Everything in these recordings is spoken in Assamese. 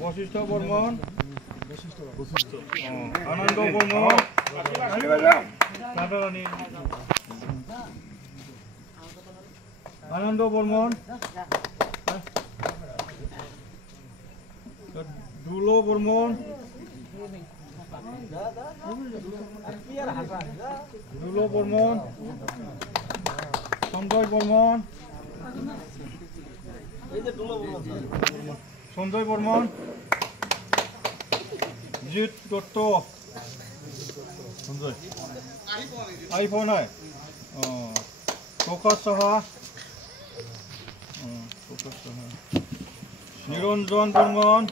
বশিষ্ঠ বর্মন আনন্দ বর্মন আনন্দ বর্মন দুলো বর্মন দুলো বর্মন সঞ্জয় বর্মন সঞ্জয় বর্মন জিৎ দত্ত সঞ্জয় আইফোন নাই প্রকাশ সাহা নিরঞ্জন বর্মন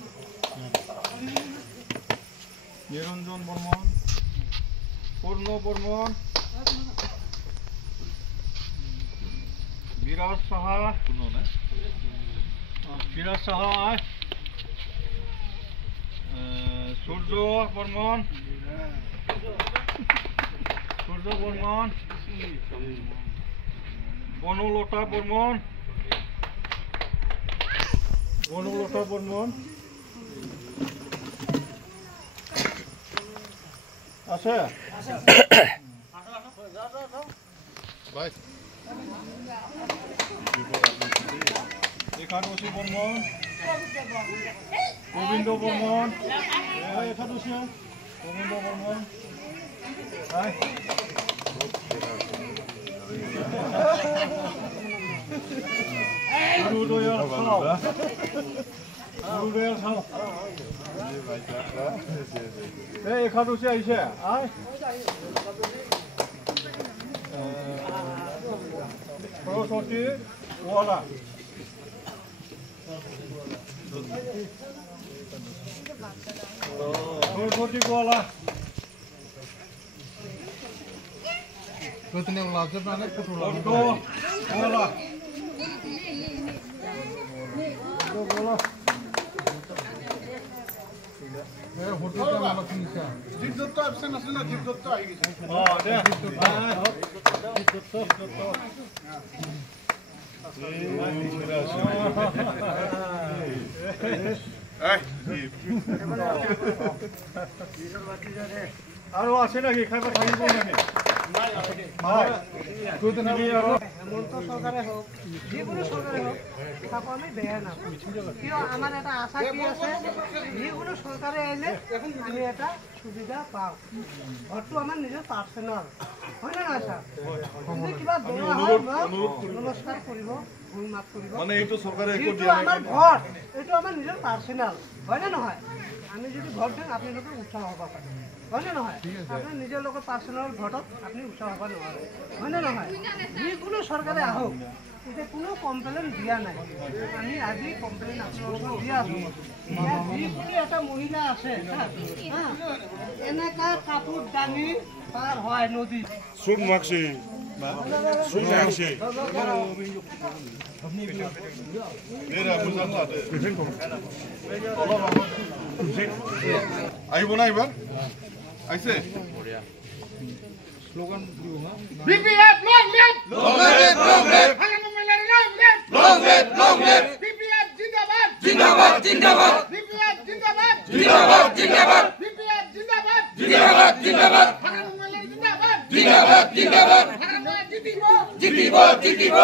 নিরঞ্জন বর্মন পূর্ণ বর্মন বিরাজ সাহা বিরাজ সাহা সূর্য বর্মন সূর্য বর্মন বনলতা বর্মন বনলতা বর্মন আছে একাদশী বর্মন গোবিন্দ বর্মন একাদশী গোবিন্দ বর্মন গুরুদয়াল সাউ গুরুদয়াল সাউ একাদশী আহিছে সরস্বতী ওয়ালা সরস্বতী ওয়ালা Katanya ulaznya mana kutu Ordo ola ola hotel টা নাম কি আছে দীপদত্ত অপশন আছে না দীপদত্ত আই গেছে দে দীপদত্ত আরো আছে নাকি খাইবা থাকিব নাকি হেমন্ত সরকারে হোক যিকোনো সরকারে হোক তারপর আমি বেয়া না কিয় আমার এটা আশা কি আছে যিকোনো সরকারে আইলে আমি এটা সুবিধা পাও ঘরটো আমার নিজের পার্সোনাল হয় না আশা যদি কিবা দোয়া হয় নমস্কার কৰিব ভুল মাফ কৰিব মানে এইটো সরকারে একো এইটো দিয়া আমার ঘর এইটো আমার নিজের পার্সোনাল হয় না নহয় আমি যদি ঘর দিন আপোনালোকে উৎসাহ হব পাৰে হয় না নহয় আপনাৰ নিজেৰ লোকেৰ পাৰ্সোনাল ভোটত আপনি উৎসাহ হব নোৱাৰে হয় না নহয় যিকোনো সরকারে আহক এটা কোনো কমপ্লেন দিয়া নাই আমি আজি কমপ্লেন আপোনালোকক দিয়া আছো যিকোনো এটা মহিলা আছে এনেকা কাপোৰ দাঙি পাৰ হয় নদী সুখ মাগছি সুখ মাগছি এরা বুঝালা দে আইব না এবার আইছে স্লোগান দিও না বিপিএফ লং লিভ হারানো মেলার লং লিভ বিপিএফ জিন্দাবাদ বিপিএফ জিন্দাবাদ বিপিএফ জিন্দাবাদ হারানো মেলার জিন্দাবাদ হারানো জিতিব